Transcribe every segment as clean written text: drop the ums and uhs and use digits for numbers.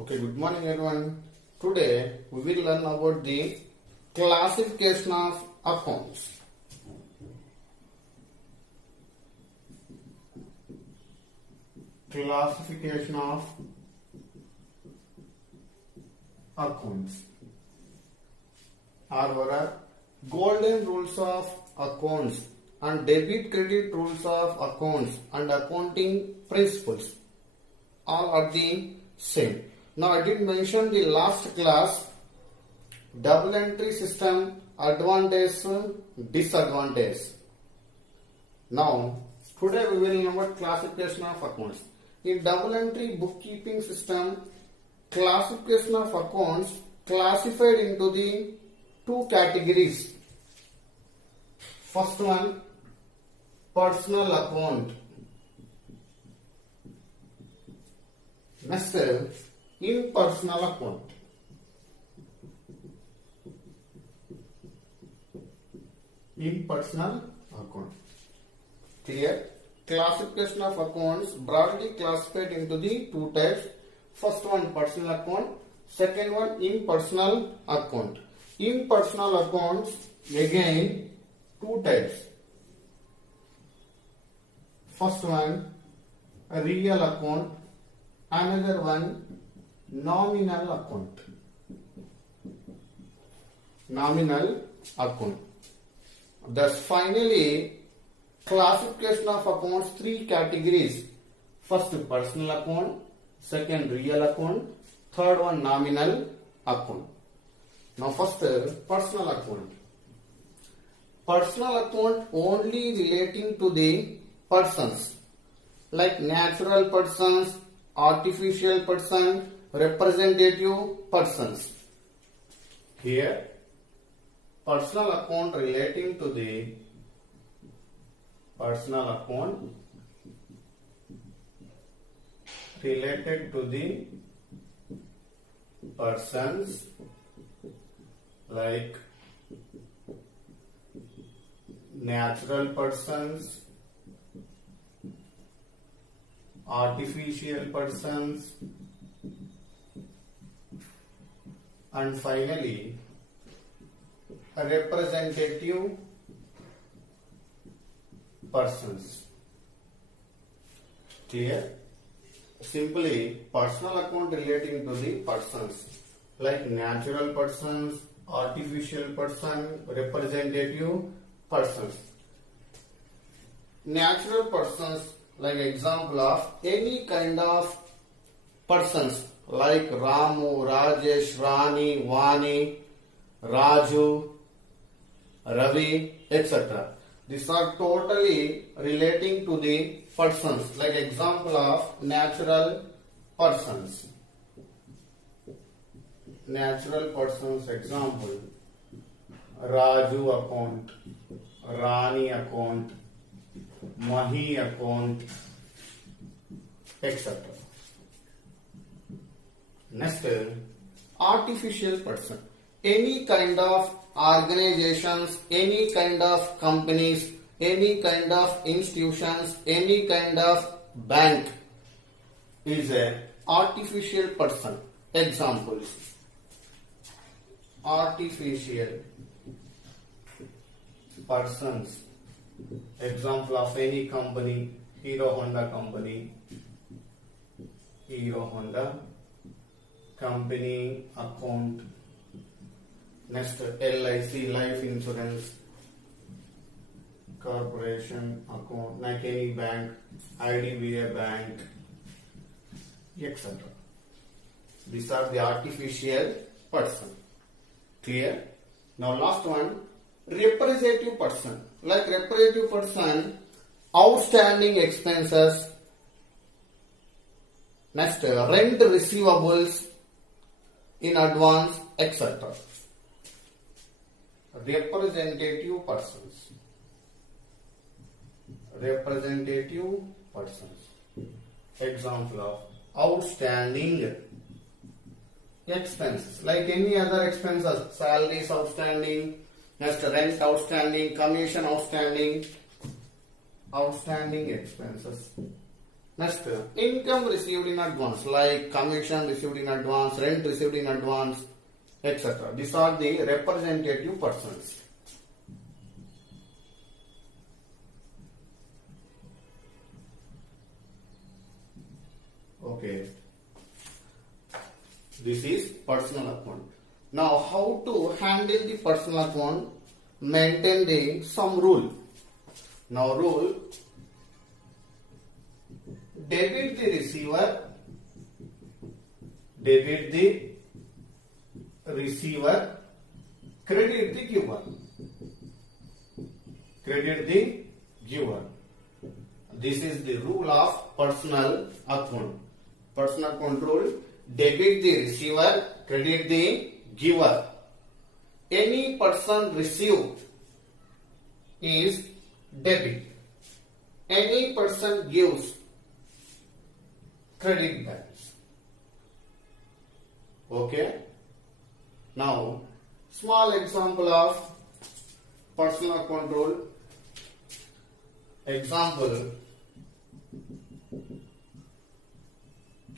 Okay, good morning everyone. Today we will learn about the classification of accounts. Classification of accounts. Are golden rules of accounts and debit credit rules of accounts and accounting principles. All are the same. Now I did mention the last class double entry system advantage disadvantage. Now today we will know about classification of accounts. In double entry bookkeeping system, classification of accounts classified into the two categories. First one, personal account. Next, impersonal account. Impersonal account. Clear? Classification of accounts broadly classified into the two types. First one, personal account. Second one, impersonal account. Impersonal accounts, again, two types. First one, a real account. Another one, nominal account. Nominal account. Thus, finally, classification of accounts, three categories. First, personal account. Second, real account. Third one, nominal account. Now, first, personal account. Personal account only relating to the persons, like natural persons, artificial person, representative persons. Here, personal account relating to the personal account related to the persons, like natural persons, artificial persons, and finally a representative persons. Clear? Simply, personal account relating to the persons, like natural persons, artificial person, representative persons. Natural persons, like example of any kind of persons, like Ramu, Rajesh, Rani, Vani, Raju, Ravi, etc. These are totally relating to the persons, like example of natural persons. Natural persons example, Raju account, Rani account, Mahi account, etc. Next, artificial person. Any kind of organizations, any kind of companies, any kind of institutions, any kind of bank is a artificial person. Examples: artificial persons. Example of any company, Hero Honda company, Hero Honda company account. Next, LIC, life insurance corporation account, like any bank, IDBI bank, etc. These are the artificial person. Clear? Now last one, representative person. Like representative person, outstanding expenses. Next, rent receivables in advance, etc. Representative persons. Representative persons. Example of outstanding expenses, like any other expenses, salaries outstanding, next rent outstanding, commission outstanding, outstanding expenses. Next, income received in advance, like commission received in advance, rent received in advance, etc. These are the representative persons. Okay. This is personal account. Now, how to handle the personal account? Maintain the some rule. Now, rule: debit the receiver, credit the giver. This is the rule of personal account. Personal account rule: debit the receiver, credit the giver. Any person received is debit. Any person gives credit balance. Okay. Now, small example of personal account rule. Example: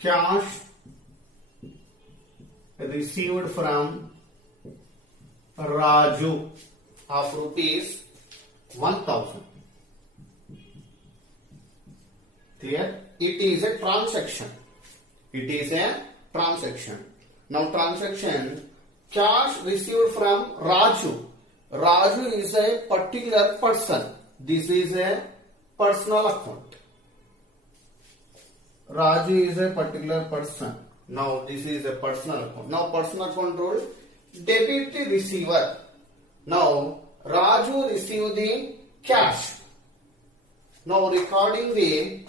cash received from Raju of rupees 1000. Clear? It is a transaction. Now, transaction: cash received from Raju. Raju is a particular person. This is a personal account. Raju is a particular person. Now, this is a personal account. Now, personal account rule: debit the receiver. Now, Raju received the cash. Now, recording the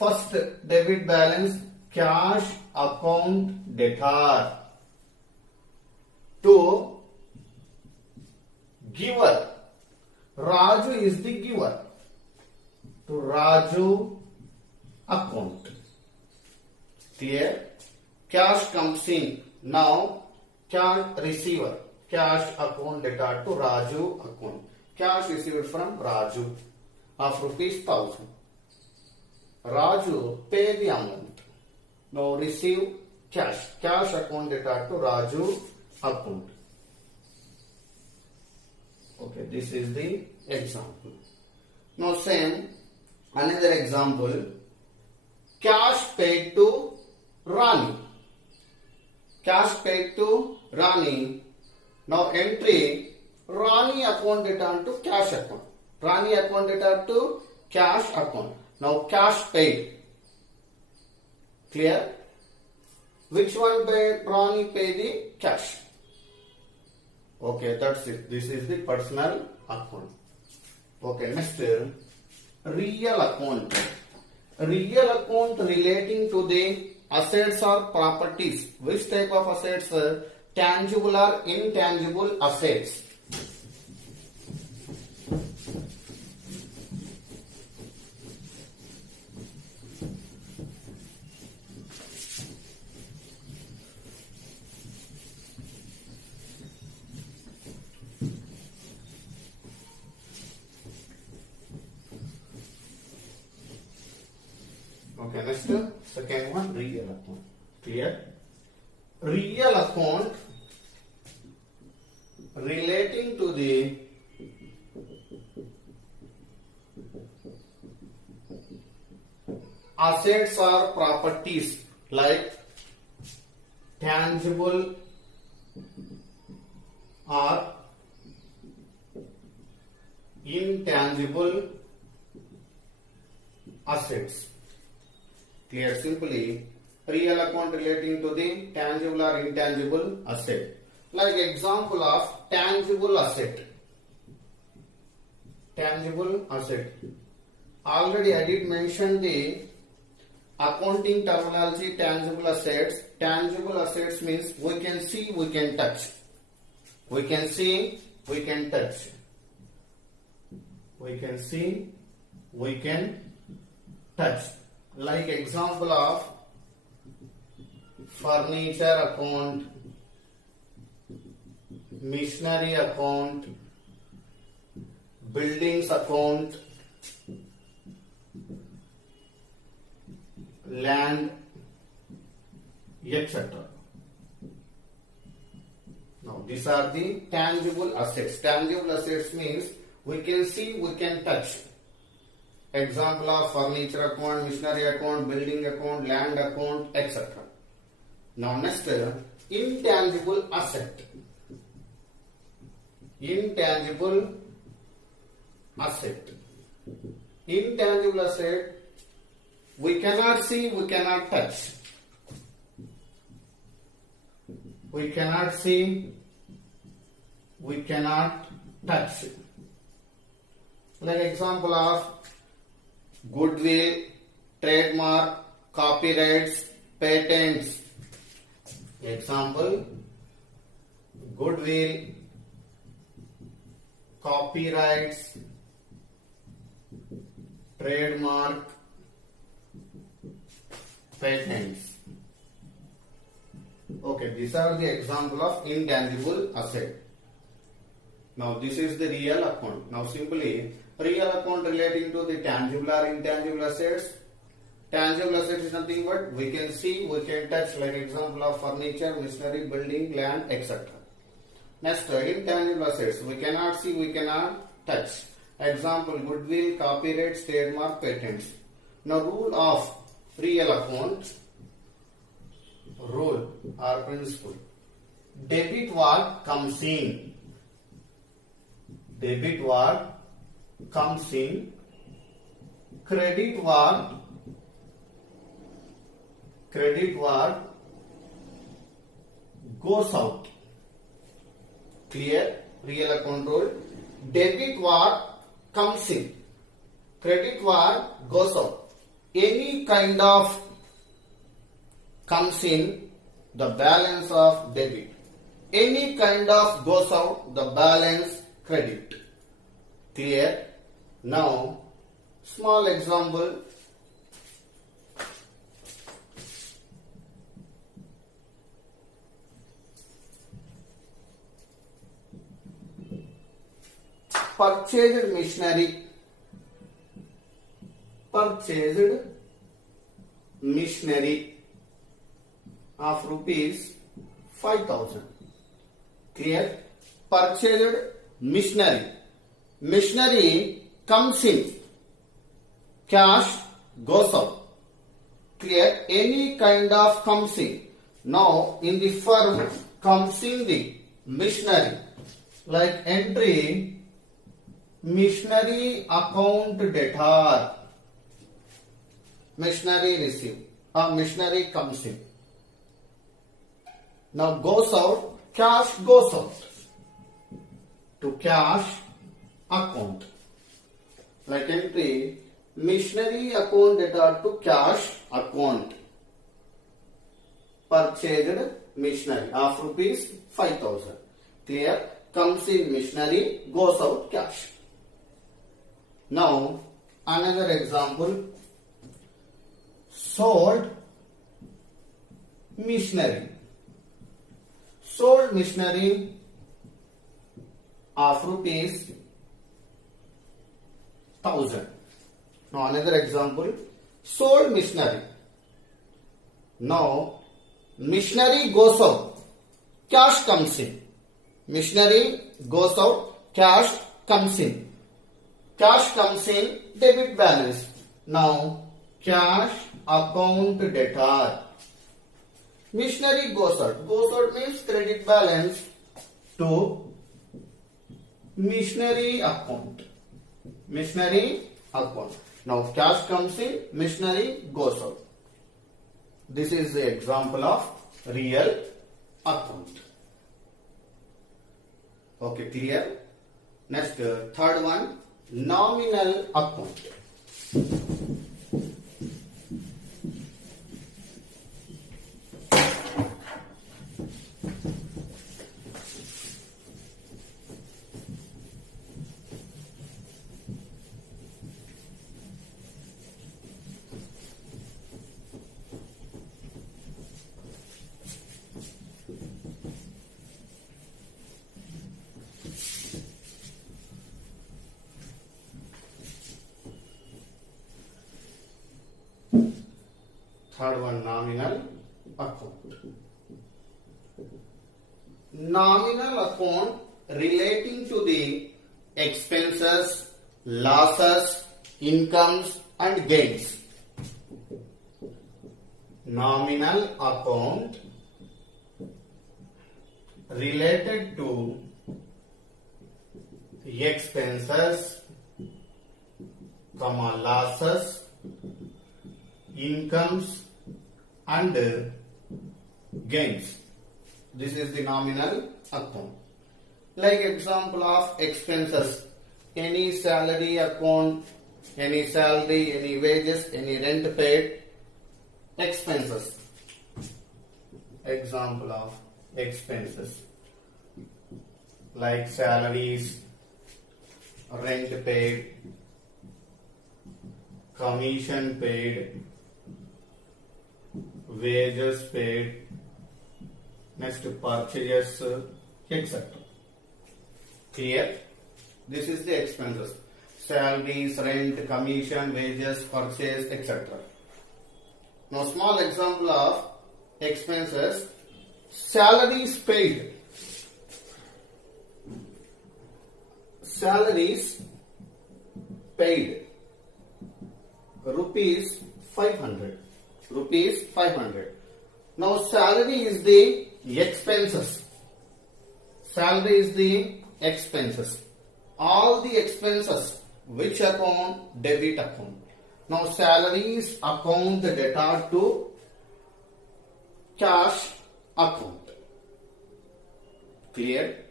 first debit balance: cash account debtor. To giver: Raju is the giver. To Raju account. Clear? Cash comes in. Now, cash receiver, cash account debtor to Raju account. Cash received from Raju of rupees 1000. Raju pay the amount. Now, receive cash. Cash account debtor to Raju account. Okay, this is the example. Now, same another example: cash paid to Rani. Cash paid to Rani. Now, entry: Rani account debtor to cash account. Rani account debtor to cash account. Now, cash paid. Clear? Which one paid? Rani pay the cash. Okay, that's it. This is the personal account. Okay, next, real account. Real account relating to the assets or properties. Which type of assets? Tangible or intangible assets. Okay, next, second one, real account. Clear? Real account relating to the assets or properties, like tangible or intangible assets. Clear? Simply, real account relating to the tangible or intangible asset. Like example of tangible asset. Tangible asset. Already I did mention the accounting terminology: tangible assets. Tangible assets means we can see, we can touch. We can see, we can touch. We can see, we can touch. Like example of furniture account, machinery account, buildings account, land, etc. Now these are the tangible assets. Tangible assets means we can see, we can touch. Example of furniture account, machinery account, building account, land account, etc. Now next, intangible asset. Intangible asset. Intangible asset, we cannot see, we cannot touch. We cannot see, we cannot touch. Like example of goodwill, trademark, copyrights, patents. Example, goodwill, copyrights, trademark, patents. Okay, these are the example of intangible asset. Now this is the real account. Now simply real account relating to the tangible or intangible assets. Tangible assets is nothing but we can see, we can touch, like example of furniture, machinery, building, land, etc. Next, intangible assets, we cannot see, we cannot touch. Example, goodwill, copyrights, trademark, patents. Now rule of real account, rule or principle. Debit what comes in. Debit what comes in. Credit what goes out. Clear? Real account rule. Debit what comes in. Credit what goes out. Any kind of comes in, the balance of debit. Any kind of goes out, the balance credit. Clear? Now, small example. Purchased machinery. Purchased machinery of rupees 5,000. Clear? Purchased machinery. Machinery comes in. Cash goes out. Clear? Any kind of comes in. Now in the firm comes in the machinery. Like entry, machinery account debtor. Machinery receive. Machinery comes in. Now goes out, cash goes out to cash account. Like entry, machinery account debtor to cash account. Purchased machinery of rupees 5,000. Clear? Comes in machinery, goes out cash. Now another example. Sold machinery. Sold machinery of rupees 1,000. Now another example. Sold machinery. Now machinery goes out, cash comes in. Machinery goes out, cash comes in. Cash comes in, debit balance. Now cash account debtor. Machinery goes out. Goes out means credit balance to machinery account. Machinery account. Now cash comes in, machinery goes out. This is the example of real account. Okay, clear? Next, third one, nominal account. Third one, nominal account. Nominal account relating to the expenses, losses, incomes and gains. Nominal account related to expenses, losses, incomes and gains. This is the nominal account. Like example of expenses, any salary account, any salary, any wages, any rent paid, expenses. Example of expenses like salaries, rent paid, commission paid, wages paid, next purchases, etc. Here, this is the expenses: salaries, rent, commission, wages, purchase, etc. Now, small example of expenses: salaries paid. Salaries paid rupees 500. Rupees 500. Now, salary is the expenses. Salary is the expenses. All the expenses, which account? Debit account. Now, salaries account the debtor to cash account. Clear?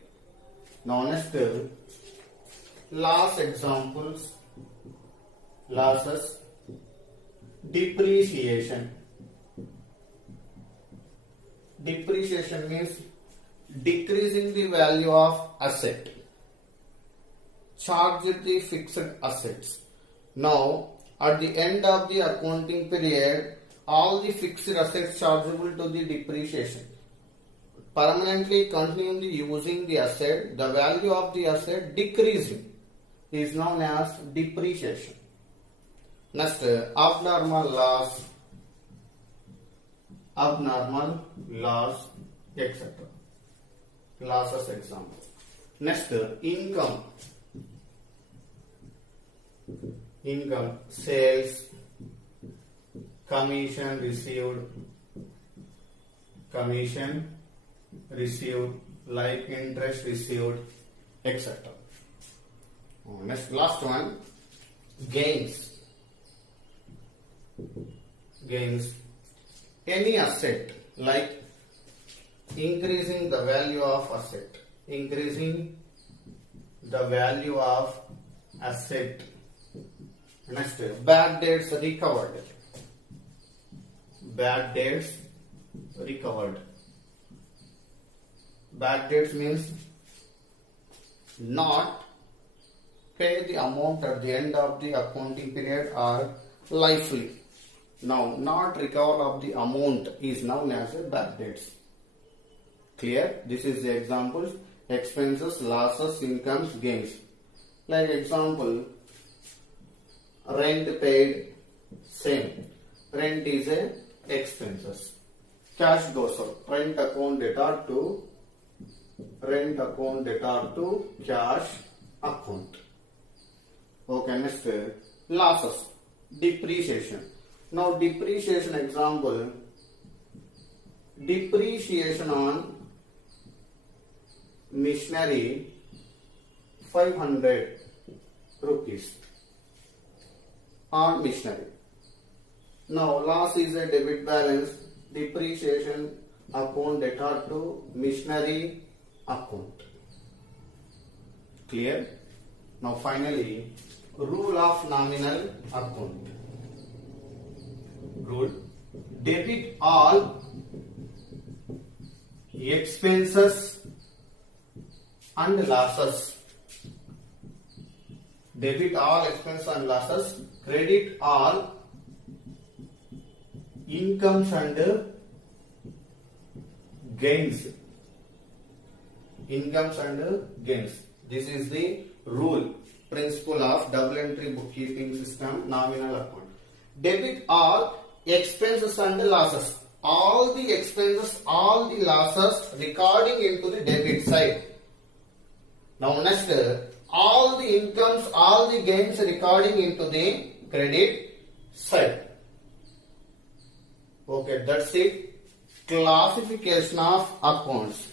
Now, next, loss examples. Losses. Depreciation. Depreciation means decreasing the value of asset. Charge the fixed assets. Now, at the end of the accounting period, all the fixed assets chargeable to the depreciation. Permanently continuing using the asset, the value of the asset decreasing is known as depreciation. Next, abnormal loss, etc. Losses example. Next, income. Income, sales, commission received, like interest received, etc. Next, last one, gains. Gains, any asset, like increasing the value of asset. Increasing the value of asset. Next, bad debts recovered. Bad debts recovered. Bad debts means not pay the amount at the end of the accounting period or lifely. Now, not recover of the amount is known as a bad debts. Clear? This is the examples: expenses, losses, incomes, gains. Like example, rent paid, same. Rent is a expenses. Cash goes out. Rent account debtor to cash account. Okay, next, losses, depreciation. Now, depreciation example, depreciation on machinery 500 rupees on machinery. Now, loss is a debit balance, depreciation account debtor to machinery account. Clear? Now, finally, rule of nominal account. Rule: debit all expenses and losses. Debit all expenses and losses. Credit all incomes and gains. Incomes and gains. This is the rule, principle of double entry bookkeeping system, nominal account. Debit all expenses and losses. All the expenses, all the losses recording into the debit side. Now next, all the incomes, all the gains recording into the credit side. Okay, that's it. Classification of accounts.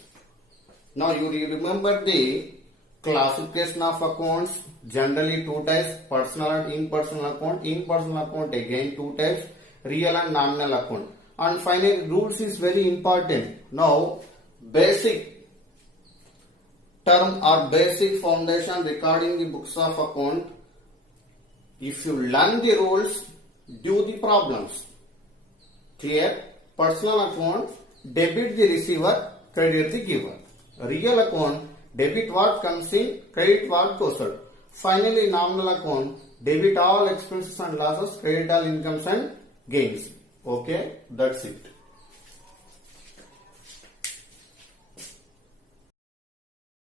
Now you remember the classification of accounts. Generally two types, personal and impersonal account. Impersonal account again two types, real and nominal account. And finally rules is very important. Now basic term or basic foundation regarding the books of account. If you learn the rules, do the problems. Clear? Personal account, debit the receiver, credit the giver. Real account, debit what comes in, credit what goes out. Finally, nominal account, debit all expenses and losses, credit all incomes and gains. Okay, that's it.